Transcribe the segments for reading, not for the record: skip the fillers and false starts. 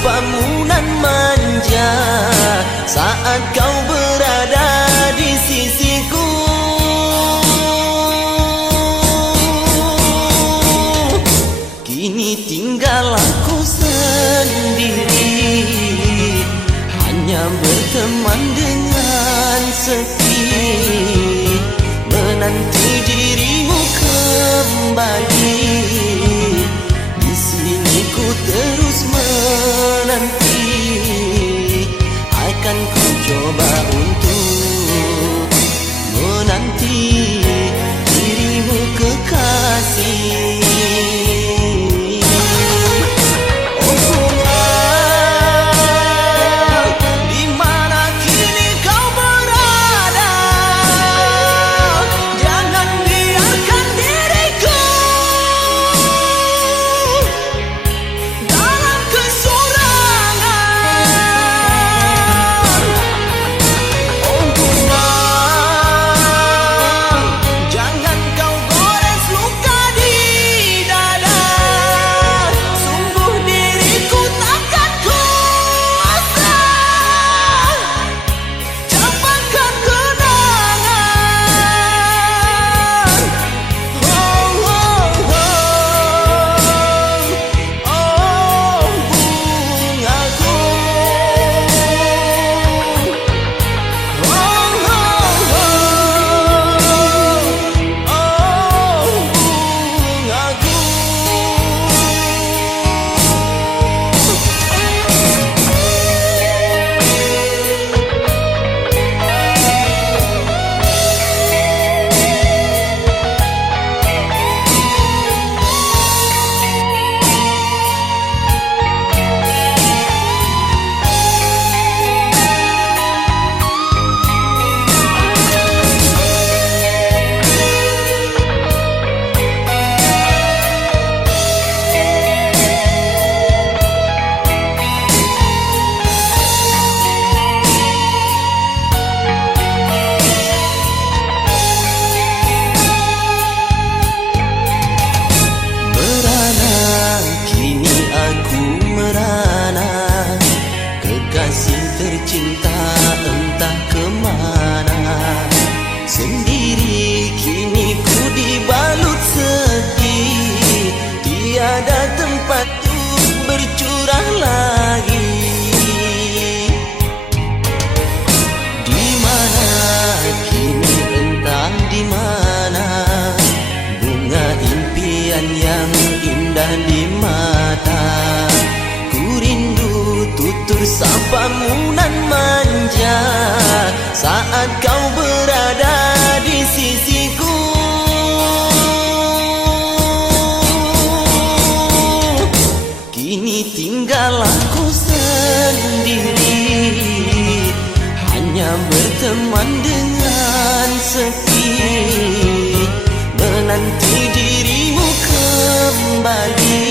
sapamu nan manja saat kau berada di sisiku. Kini tinggal aku sendiri, hanya berteman dengan sepi, menanti dirimu kembali. Di sini ku terus menanti, akan ku coba untuk menanti dirimu kekasih. Tercinta entah kemana, sendiri kini ku dibalut sepi, tiada tempat untuk bercurah lagi. Di mana kini entah di mana, bunga impian yang indah di mata. Ku rindu tutur sapamu nan manja saat kau berada di sisiku. Kini tinggal aku sendiri, hanya berteman dengan sepi, menanti dirimu kembali.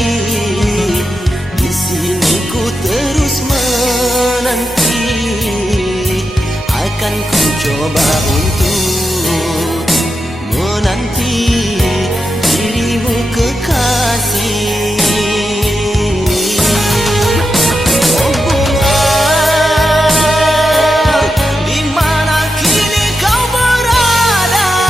Di sini ku terus menanti, akan ku coba untuk menanti dirimu kekasih. Oh bunga, di mana kini kau berada?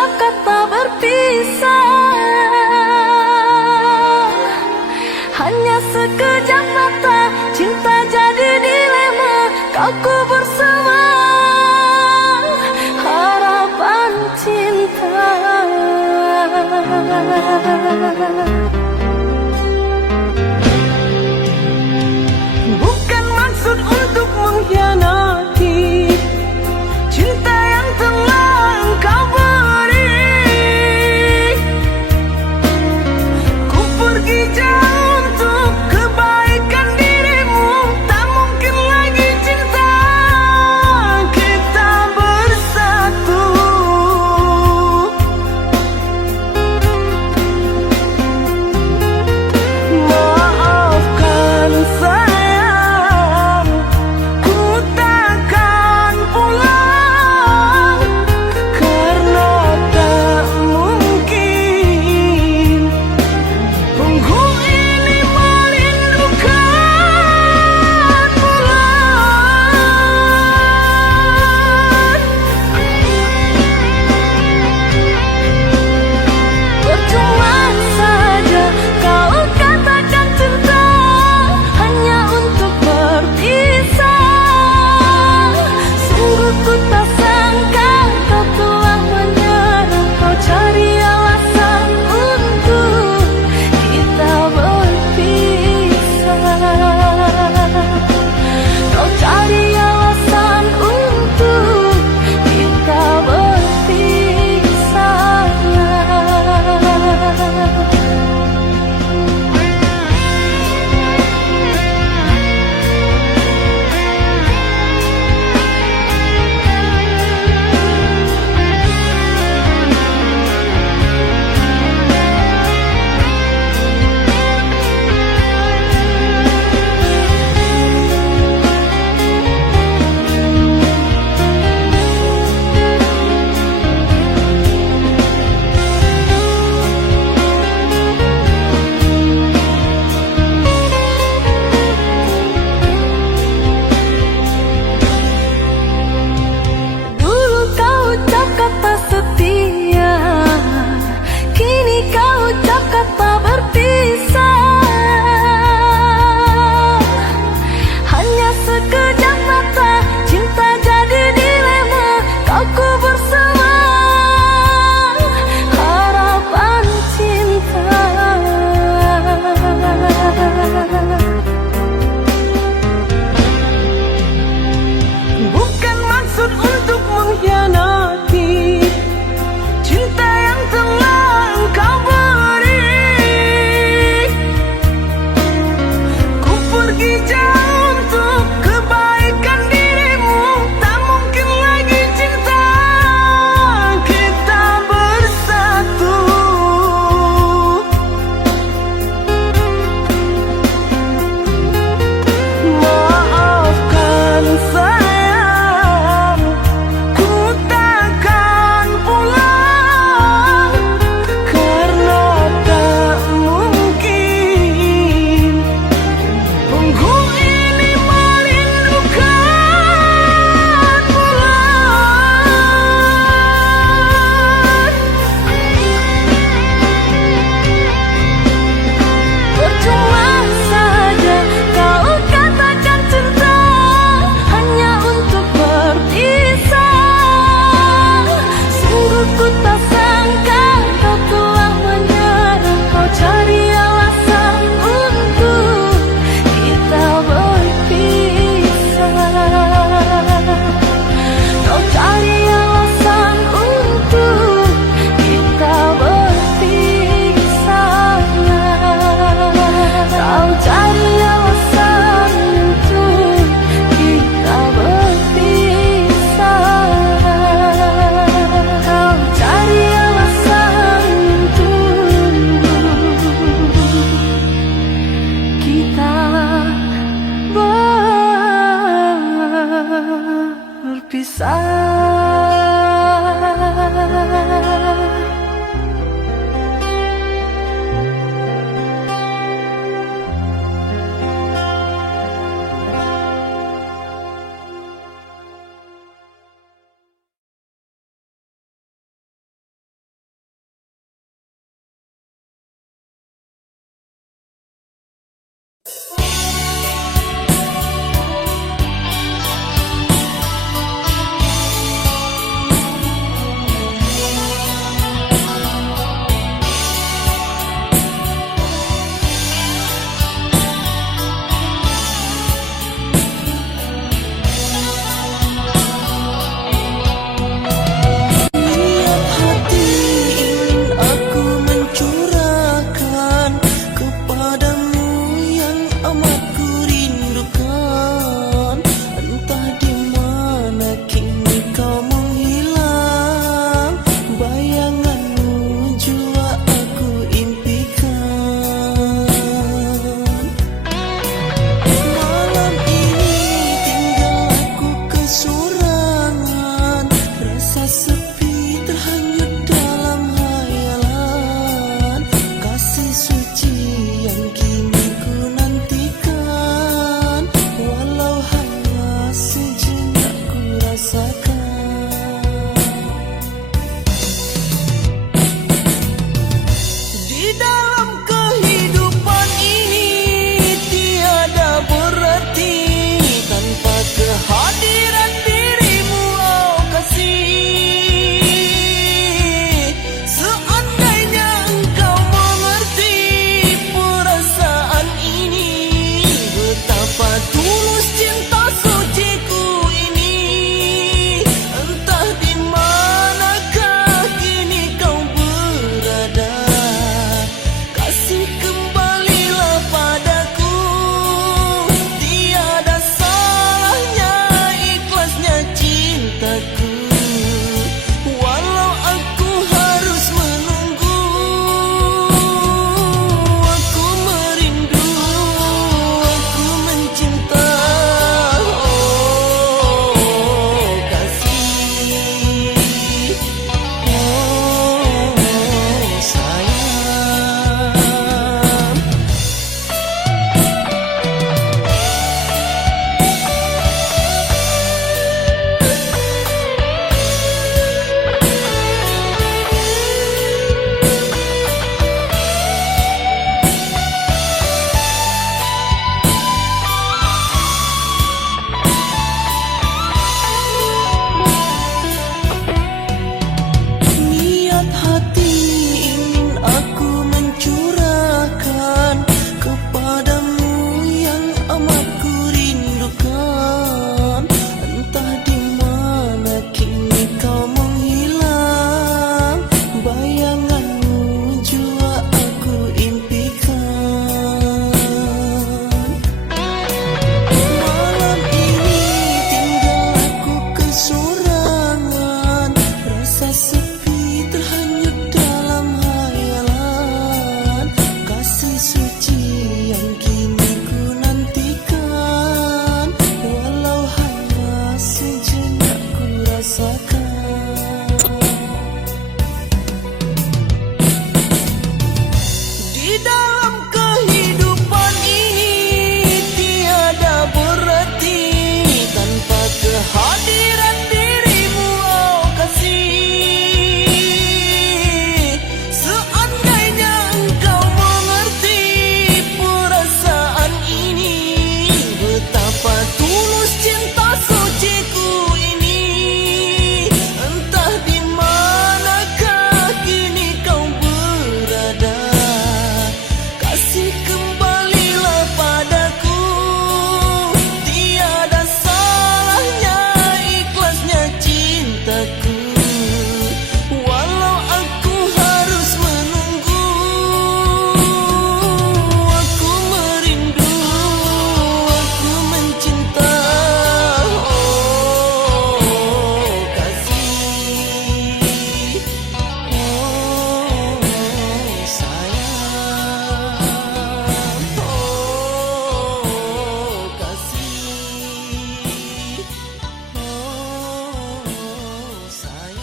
ucap kata berpisah, hanya sekejap mata, cinta jadi dilema. Kau kubur semua harapan cinta. Bukan maksud untuk mengkhianati cinta yang telah engkau beri. Ku pergi jauh untuk kebaikan dirimu, tak mungkin lagi cinta kita bersatu. Maafkan sayang, ku takkan pulang karena tak mungkin. Tunggu ini merindukan bulan. Percuma saja kau katakan cinta hanya untuk berpisah. Sungguh ku tak sangka kau telah menyerah. Kau cari alasan untuk kita berpisah. Kau cari alasan untuk kita berpisah. Dulu kau ucap kata setia, kini kau ucap kata berpisah. Hanya sekejap mata, cinta jadi dilema. Kau kubur semua harapan cinta. Bukan maksud untuk mengkhianati cinta yang telah engkau beri. Ku pergi jauh untuk kebaikan dirimu, tak mungkin lagi cinta kita bersatu. Maafkan sayang, ku takkan pulang karena tak mungkin. Tunggu ini merindukan bulan. Percuma saja kau katakan cinta hanya untuk berpisah. Sungguh ku tak sangka kau telah menyerah. Kau cari alasan untuk kita berpisah. Kau cari alasan untuk kita berpisah. Kau cari alasan untuk kita berpisah. Kau cari alasan untuk kita berpisah. rasakan. Di dalam kehidupan ini tiada berarti tanpa kehadiran dirimu, oh kasih. Seandainya engkau mengerti perasaan ini, betapa tulus cinta suciku ini. Entah di manakah kini kau berada, kasih kembalilah padaku. Tiada salahnya ikhlasnya cintaku, walau aku harus menunggu. Aku merindu, aku mencinta, oh kasih, oh sayang, oh kasih, oh sayang.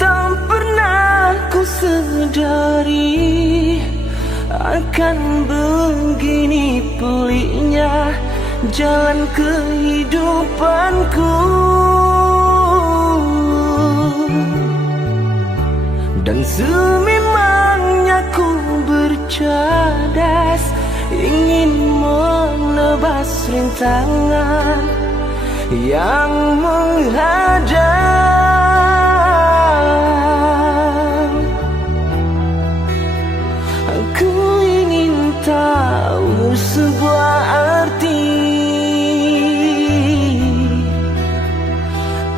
Tak pernah ku sedari akan begini peliknya jalan kehidupanku. Dan sememangnya ku bercadas ingin menebas rintangan yang menghadang. Aku ingin tahu sebuah arti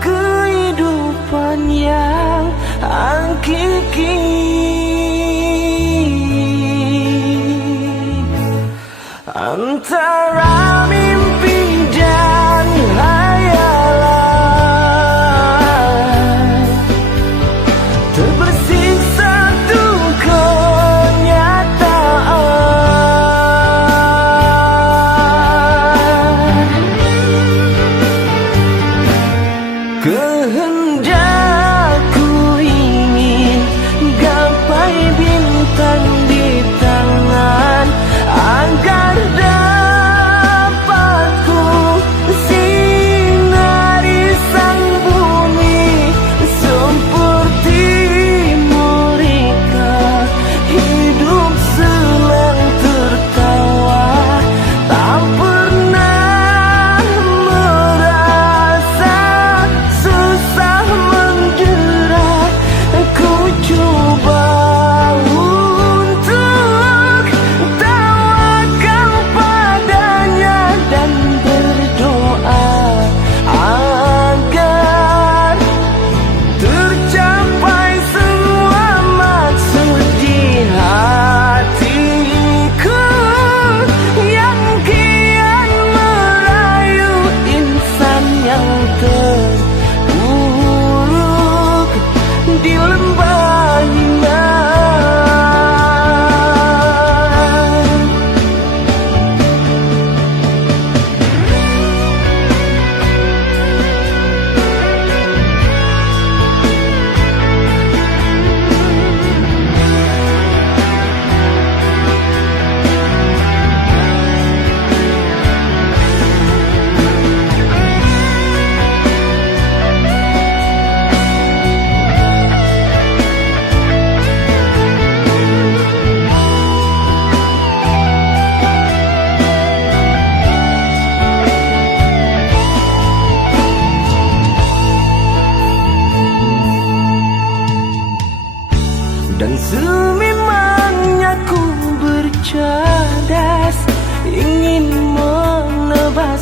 kehidupan yang hakiki. Antara mimpi dan hayalan, terbersih satu kenyataan. Kehendakku ingin gapai bintang di tangan agar dapat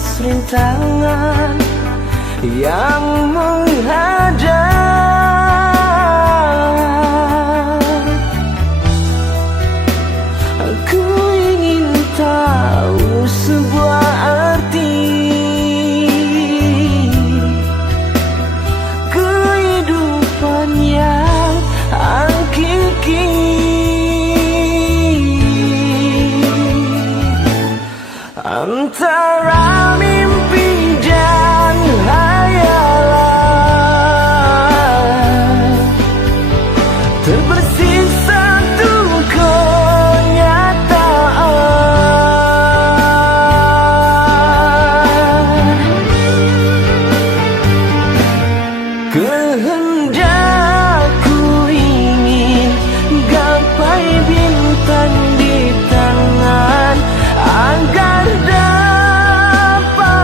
atas rintangan yang menghadap. Aku ingin tahu sebuah arti kehidupan yang hakiki, antara mimpi dan hayalan. Terbersih satu kenyataan. Kehendakku ingin gapai bintang di tangan agar dapat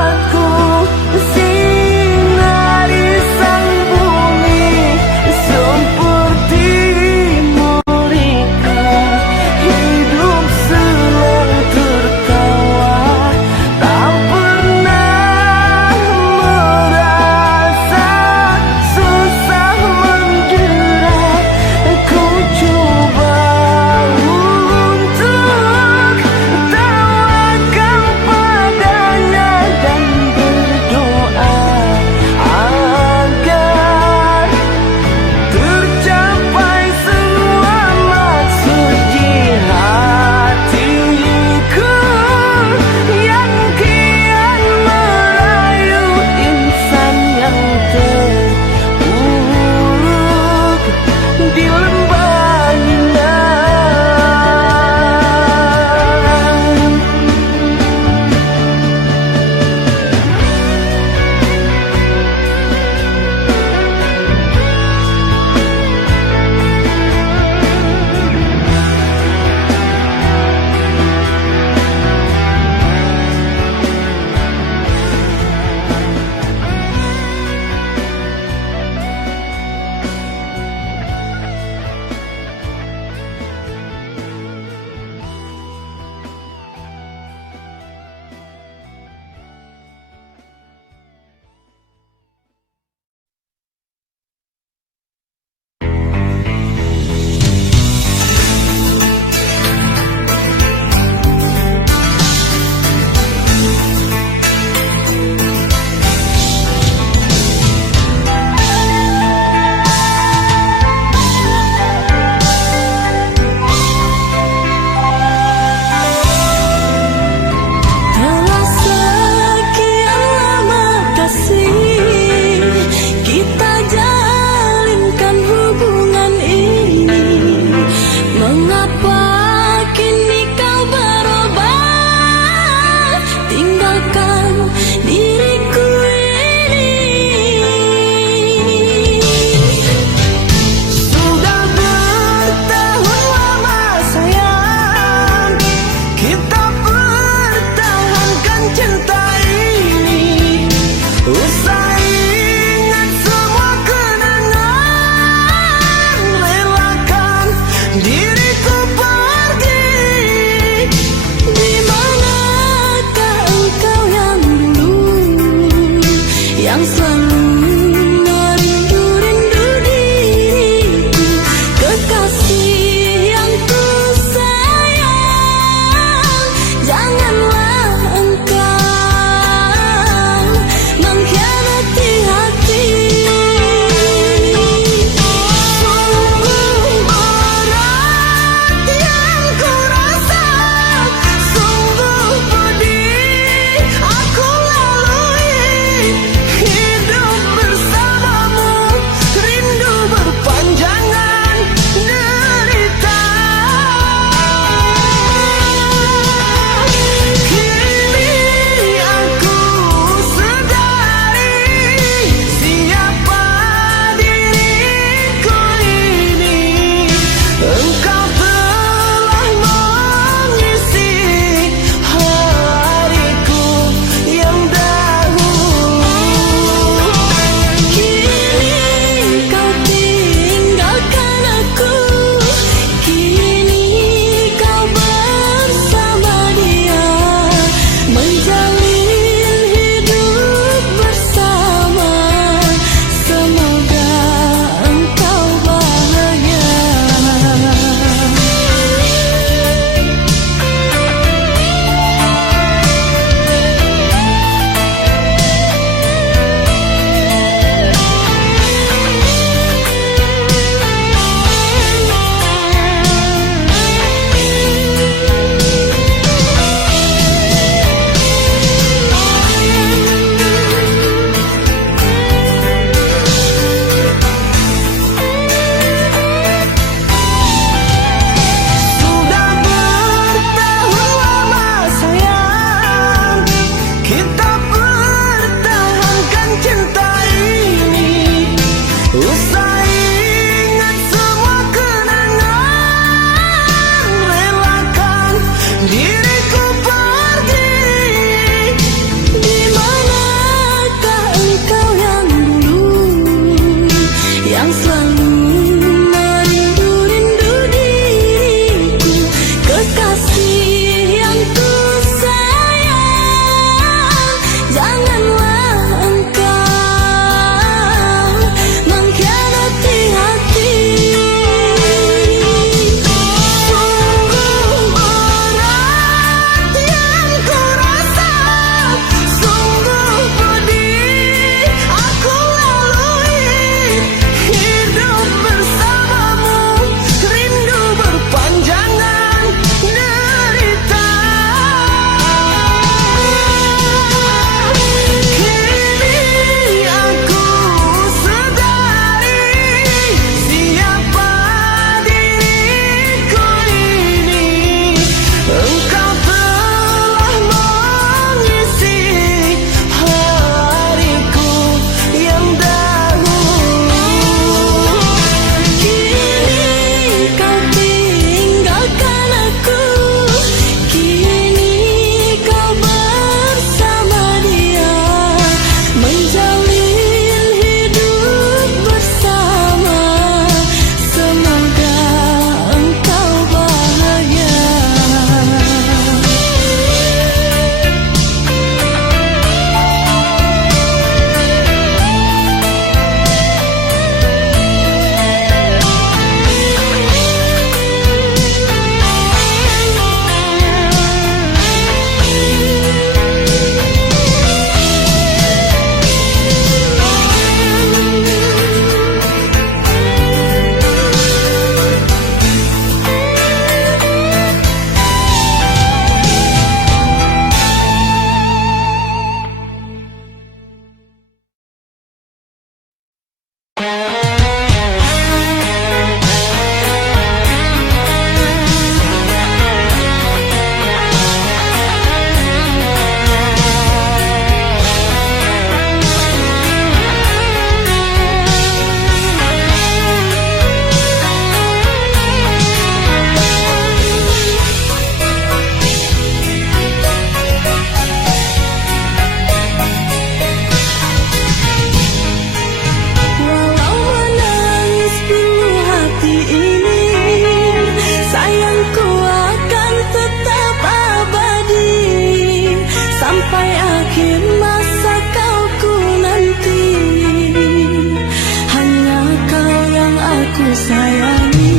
sayangi.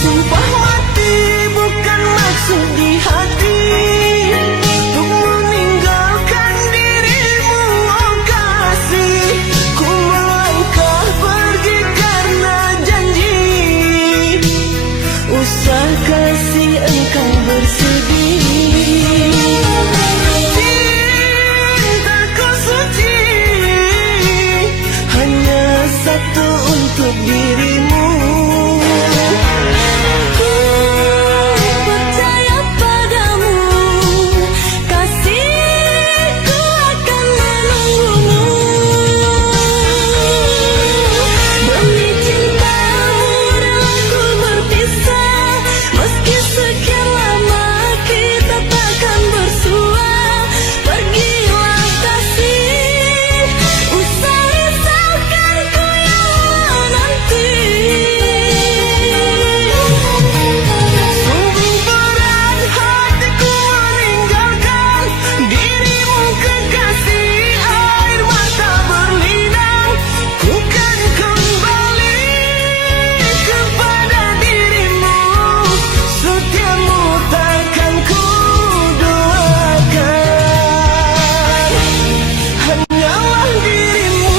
Sumpah mati bukan maksud di hati untuk meninggalkan dirimu, oh kasih. Ku melangkah pergi karena janji, usah kasih engkau bersedih. Cintaku suci hanya satu untuk dirimu. Ku percaya padamu, kasihku akan menunggumu. Demi cintamu rela ku berpisah, meski sekian lama kita takkan bersua. Pergilah kasih, usah risaukan ku yang nanti. Sungguh berat hatiku meninggalkan dirimu kekasih. Air mata berlinang, ku kan kembali kepada dirimu. Setiamu takkan ku duakan, hanyalah dirimu,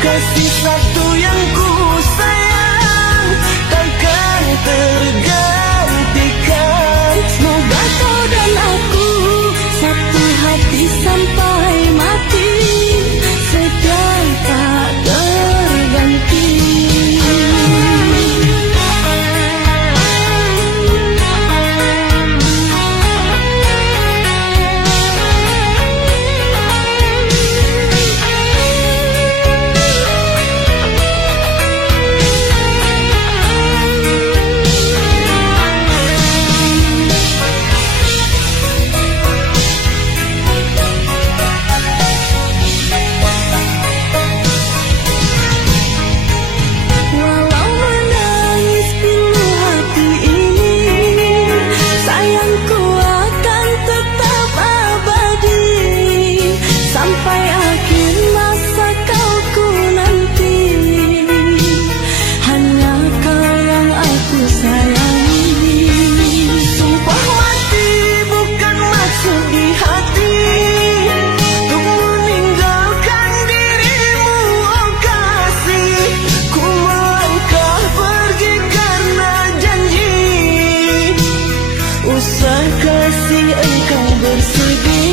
kasih satu yang ku sayang, takkan tergantikan. Semoga kau dan aku satu hati sampai mati, setia tak terganti. Walau menangis pilu hati ini, sayangku akan tetap abadi. Sampai akhir masa kau ku nanti, hanya kau yang aku sayangi. Sumpah mati bukan maksud di hati untuk meninggalkan dirimu, oh kasih. Ku melangkah pergi karena janji, usah kasih engkau bersedih.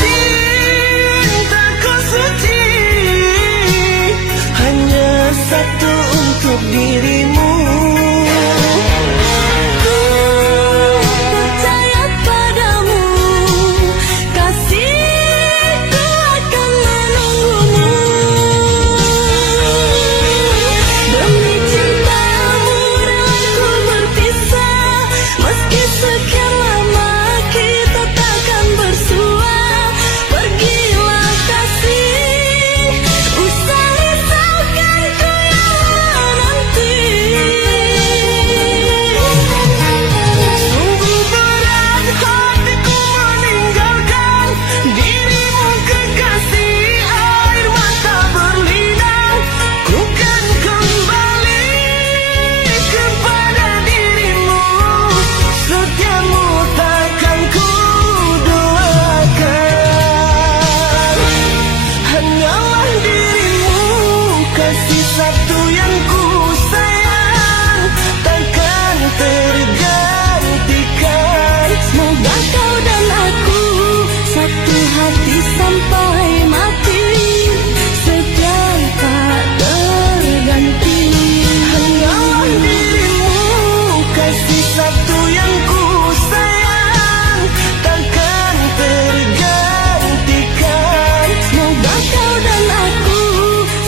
Cintaku suci hanya satu untuk dirimu. Percaya padamu, kasihku akan menunggumu. Demi cintamu rela ku berpisah, meski sekian lama kita takkan bersua. Pergilah kasih, usah risaukan ku yang nanti. Sungguh berat hatiku meninggalkan dirimu kekasih. Air mata berlinang, ku kan kembali kepada dirimu. Setiamu takkan ku duakan, hanyalah dirimu, kasih satu yang ku sayang, takkan tergantikan. Semoga kau dan aku satu hati sampai mati, setia tak terganti. Hanyalah dirimu, kasih satu yang ku sayang, takkan tergantikan. Semoga kau dan aku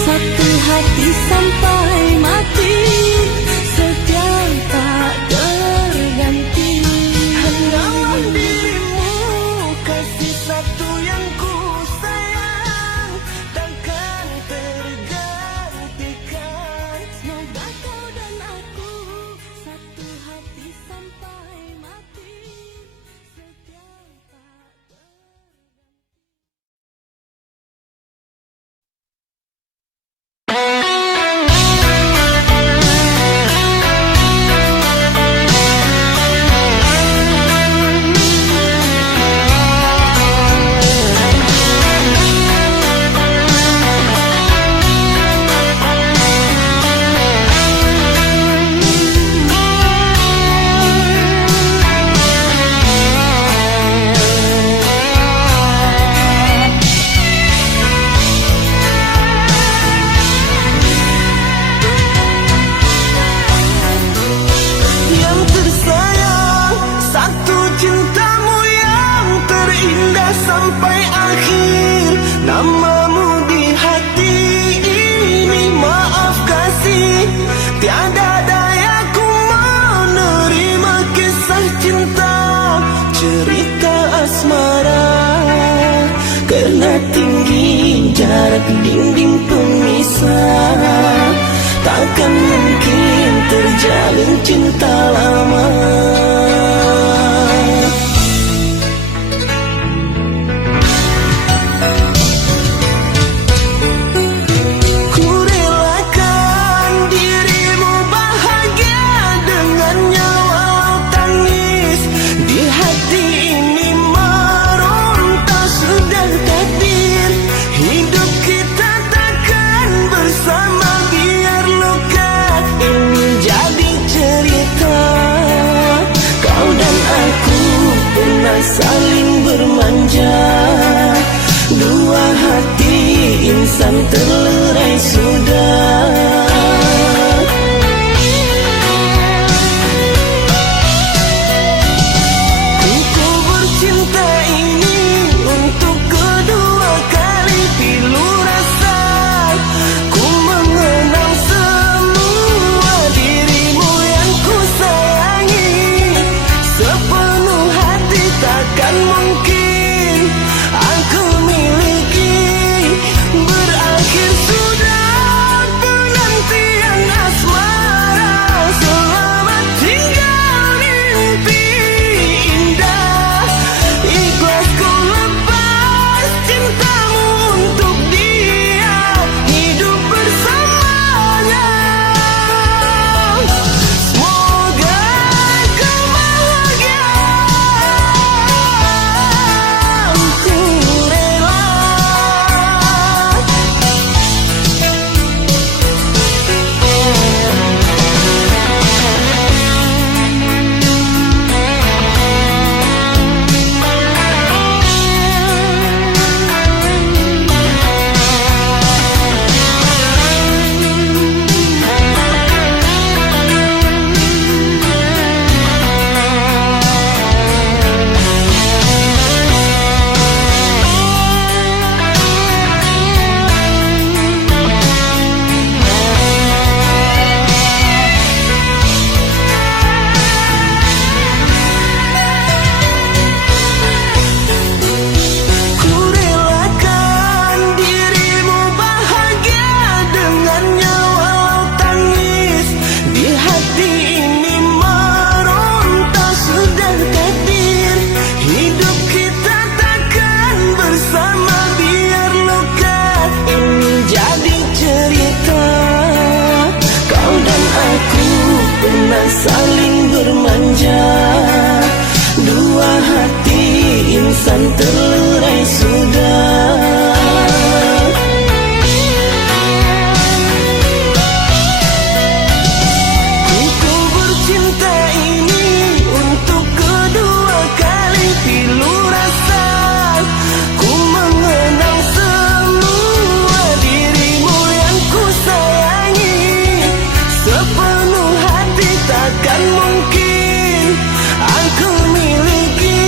satu hati sampai mati, setia tak terganti. Hanyalah dirimu, kasih satu yang ku sayang. Bila tinggi jarak dinding pemisah, takkan mungkin terjalin cinta lama. Ku relakan dirimu bahagia dengannya walau tangis. Di hati ini meronta sudah takdir. Hidup kita takkan bersama biar luka ini jadi cerita. Kau dan aku pernah saling bermanja. Dua hati insan terlerai sudah. Ku bercinta ini untuk kedua kali pilu rasa. Ku mengenal semua dirimu yang ku sayangi. Sepenuh hati takkan mungkin aku miliki. Berakhir sudah penantian asmara. Selamat tinggal mimpi indah. Ikhlas ku lepas cintamu untuk dia. Hidup bersamanya. Semoga kau bahagia. Ku rela. Ku relakan dirimu bahagia dengannya walau tangis. Di hati ini meronta sudah takdir. Hidup kita takkan bersama biar luka ini jadi cerita. Kau dan aku pernah saling bermanja. Dua hati insan terlerai sudah. Ku bercinta ini untuk kedua kali pilu rasa. Ku mengenal semua dirimu yang ku sayangi. Sepenuh hati takkan mungkin aku miliki.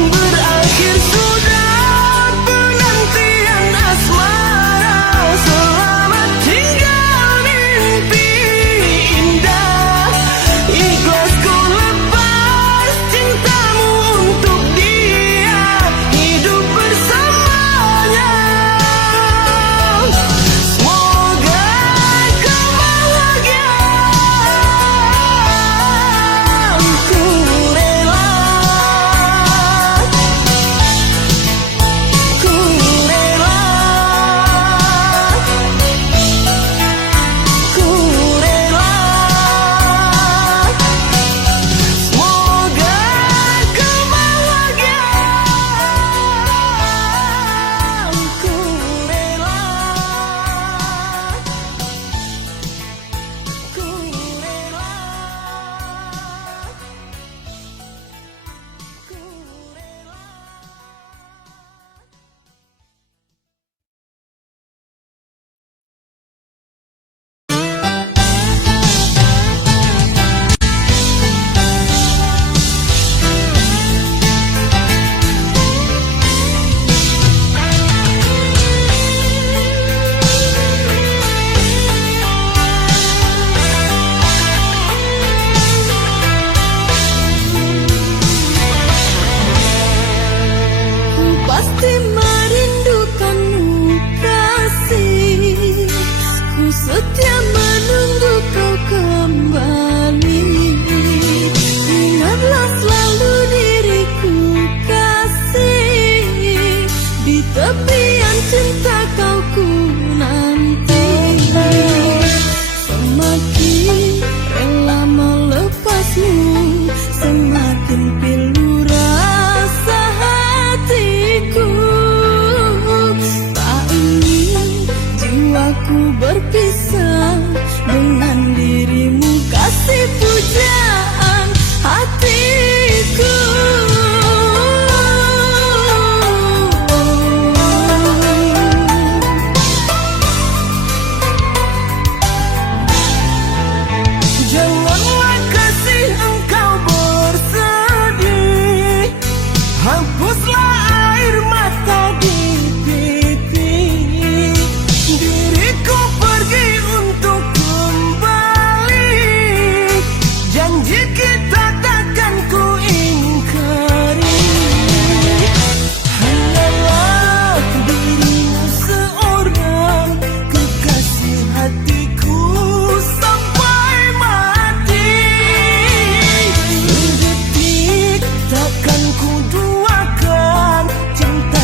Berakhir sudah penantian asmara. Selamat tinggal mimpi indah. Ikhlas ku lepas cintamu untuk dia. Hidup bersamanya. Semoga kau bahagia. Ku rela. Ku rela. Ku rela. Semoga kau bahagia. Ku rela. Ku rela. Ku rela. Pasti merindu hapuslah air mata di pipi. Diriku pergi untuk kembali. Janji kita takkan ku ingkari. Hanyalah dirimu seorang kekasih hatiku sampai mati. Sedetik takkan ku duakan cinta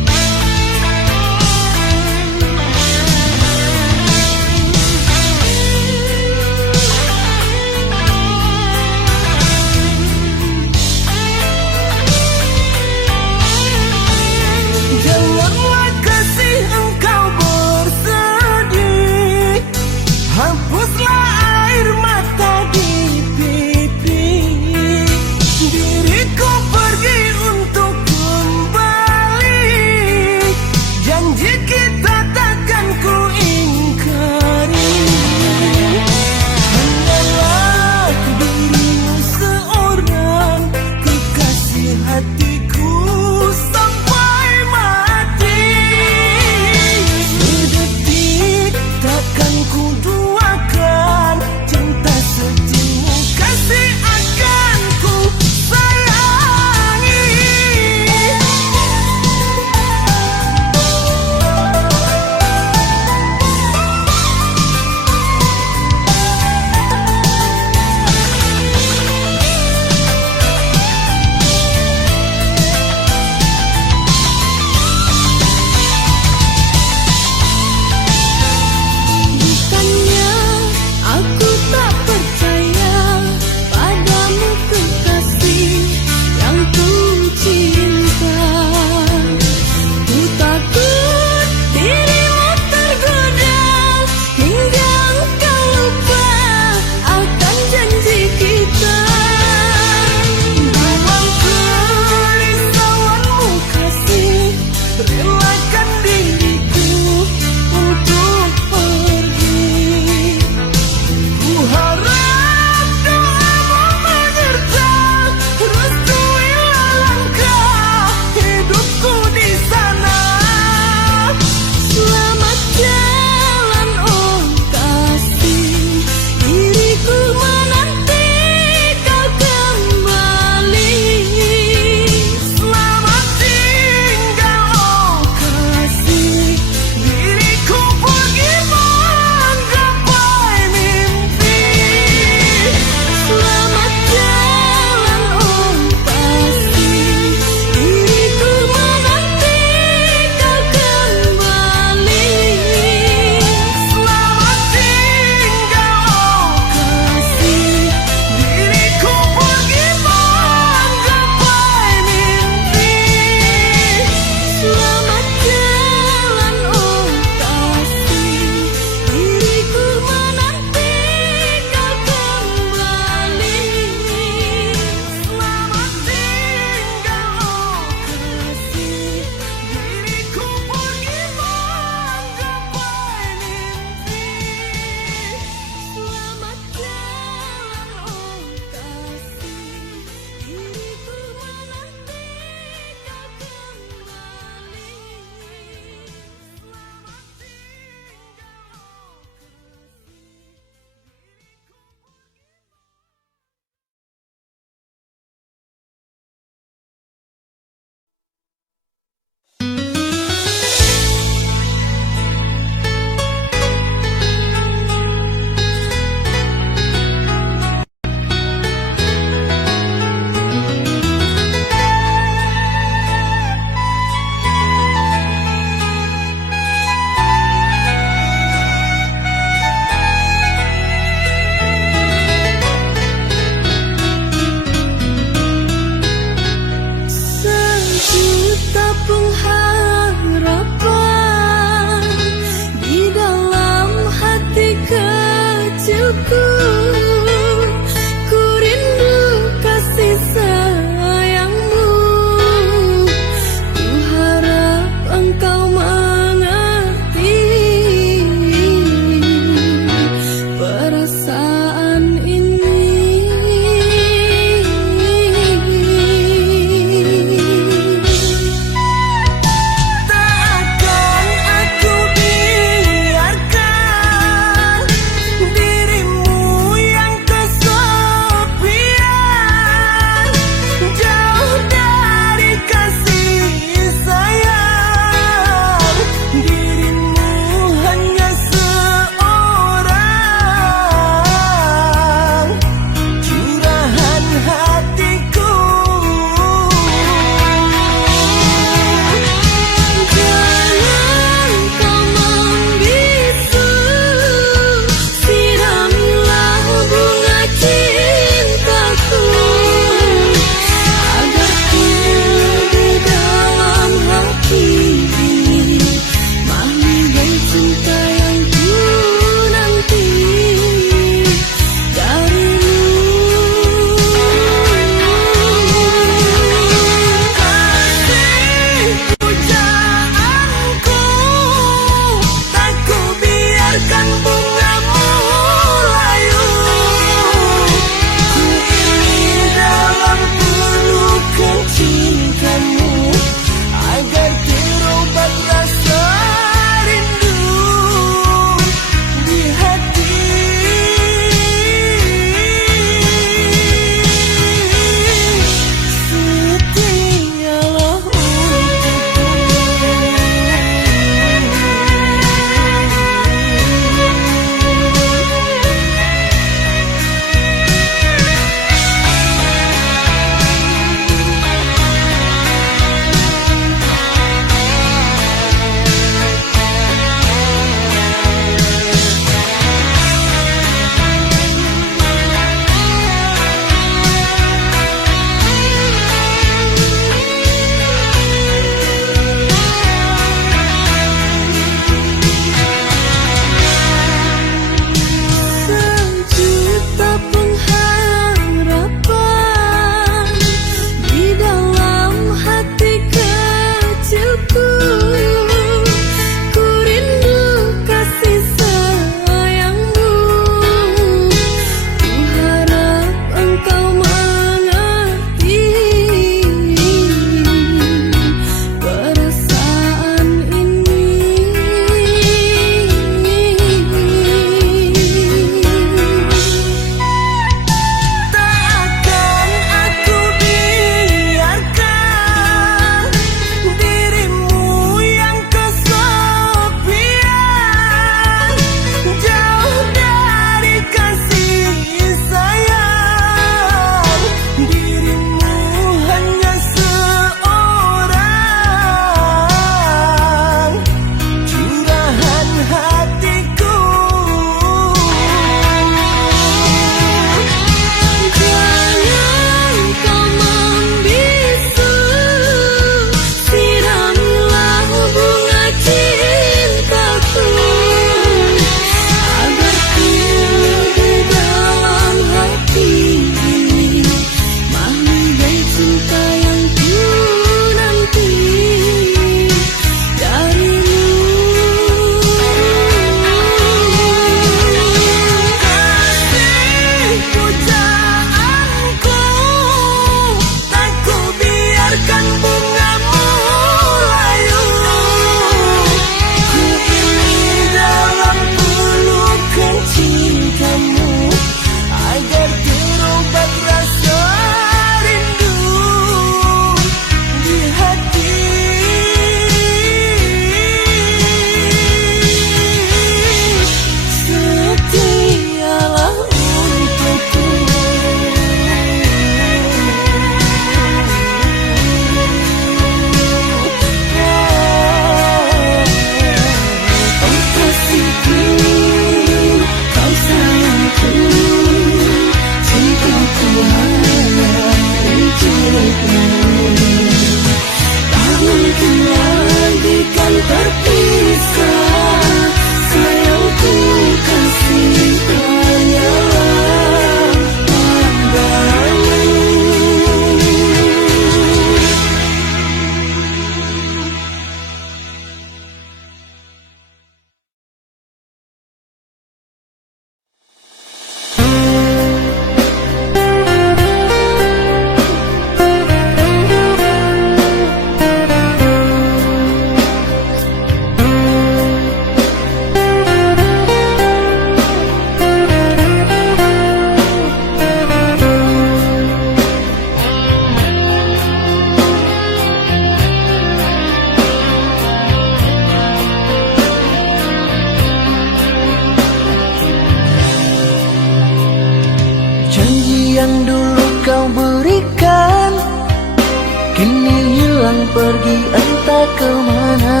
hilang pergi entah kemana.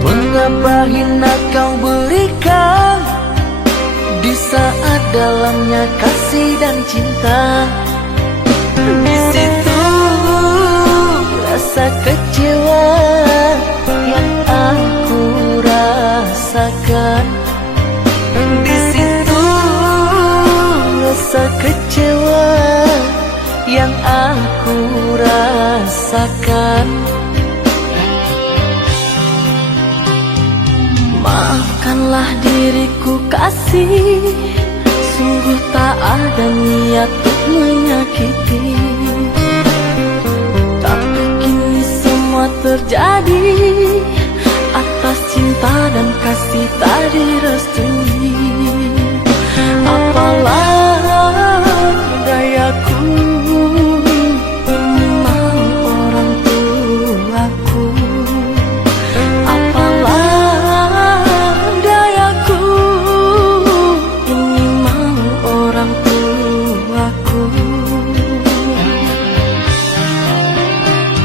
Mengapa hina kau berikan di saat dalamnya kasih dan cinta. Di situ rasa kecewa yang aku rasakan. Di situ rasa kecewa yang aku rasakan. Maafkanlah diriku kasih, sungguh tak ada niat untuk menyakiti. Tapi kini semua terjadi atas cinta dan kasih tak direstui. Apalah dayaku mau orang tuaku. Apalah dayaku ini mau orang tuaku.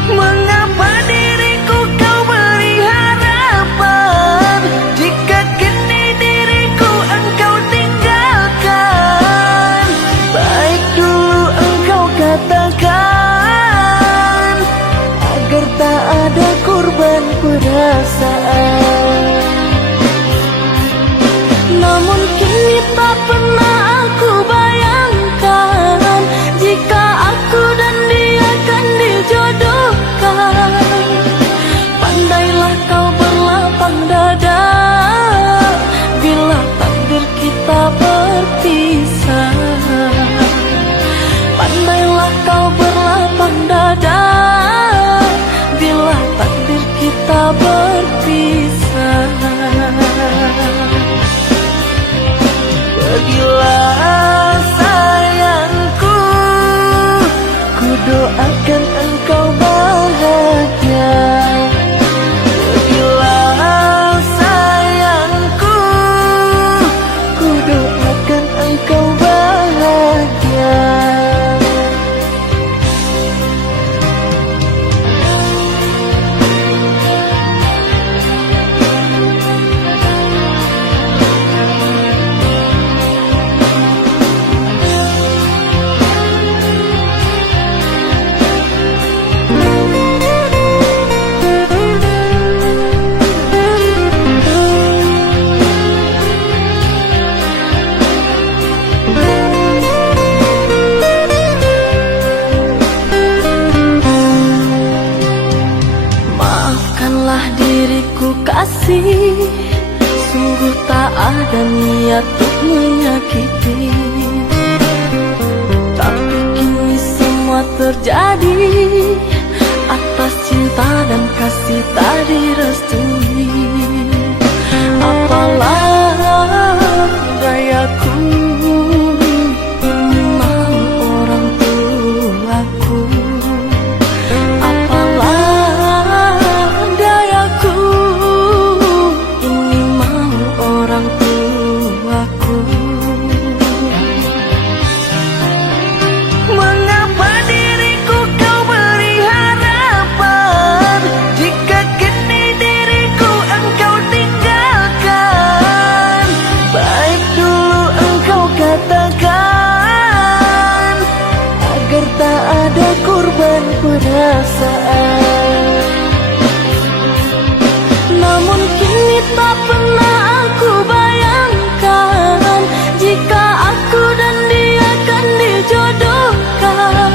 Mengapa diriku kau beri harapan jika kini diriku engkau tinggalkan? Baik dulu engkau katakan agar tak ada korban perasaan. Namun kini tak pernah aku bayangkan jika aku dan dia kan dijodohkan. Pandailah kau berlapang dada bila takdir kita berpisah. Pandailah kau berlapang dada bila takdir kita berpisah. Pergilah sayangku, ku doakan engkau bahagia. Pergilah sayangku, ku doakan engkau bahagia. Maafkanlah diriku kasih, sungguh tak ada niat untuk menyakiti. Tapi kini semua terjadi atas cinta dan kasih tak direstui. Apalah dayaku mau orang tuaku. Apalah dayaku ini mau orang tuaku. Mengapa diriku kau beri harapan jika kini diriku engkau tinggalkan? Baik dulu engkau katakan agar tak ada korban perasaan. Namun kini tak pernah aku bayangkan jika aku dan dia kan dijodohkan.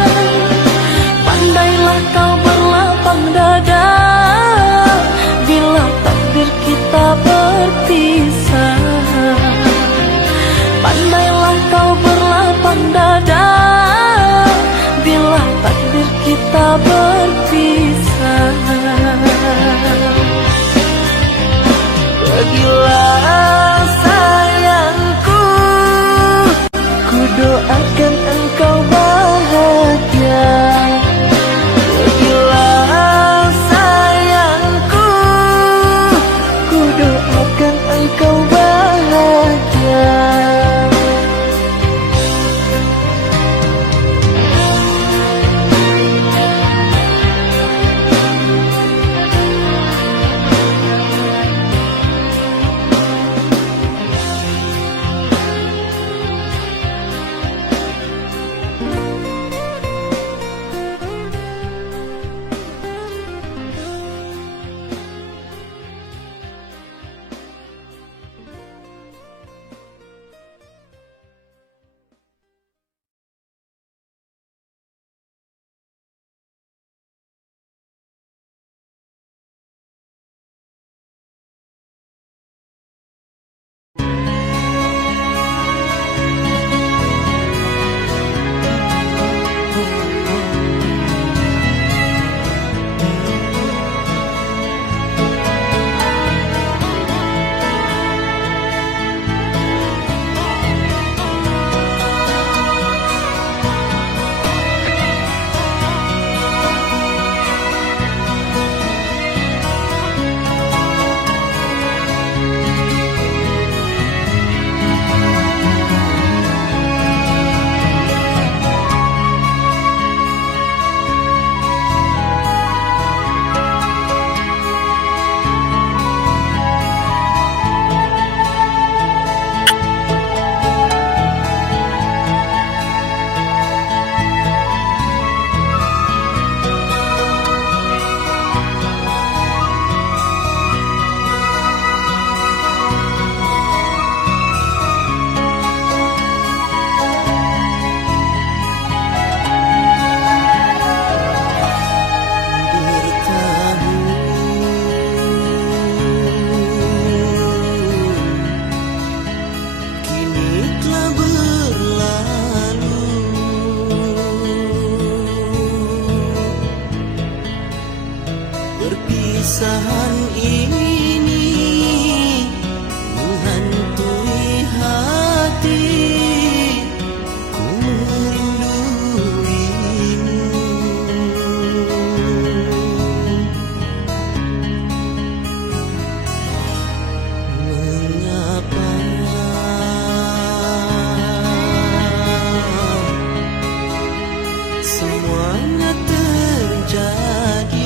Pandailah kau berlapang dada bila takdir kita berpisah. Pandailah kau berlapang dada bila takdir kita berpisah. semuanya terjadi.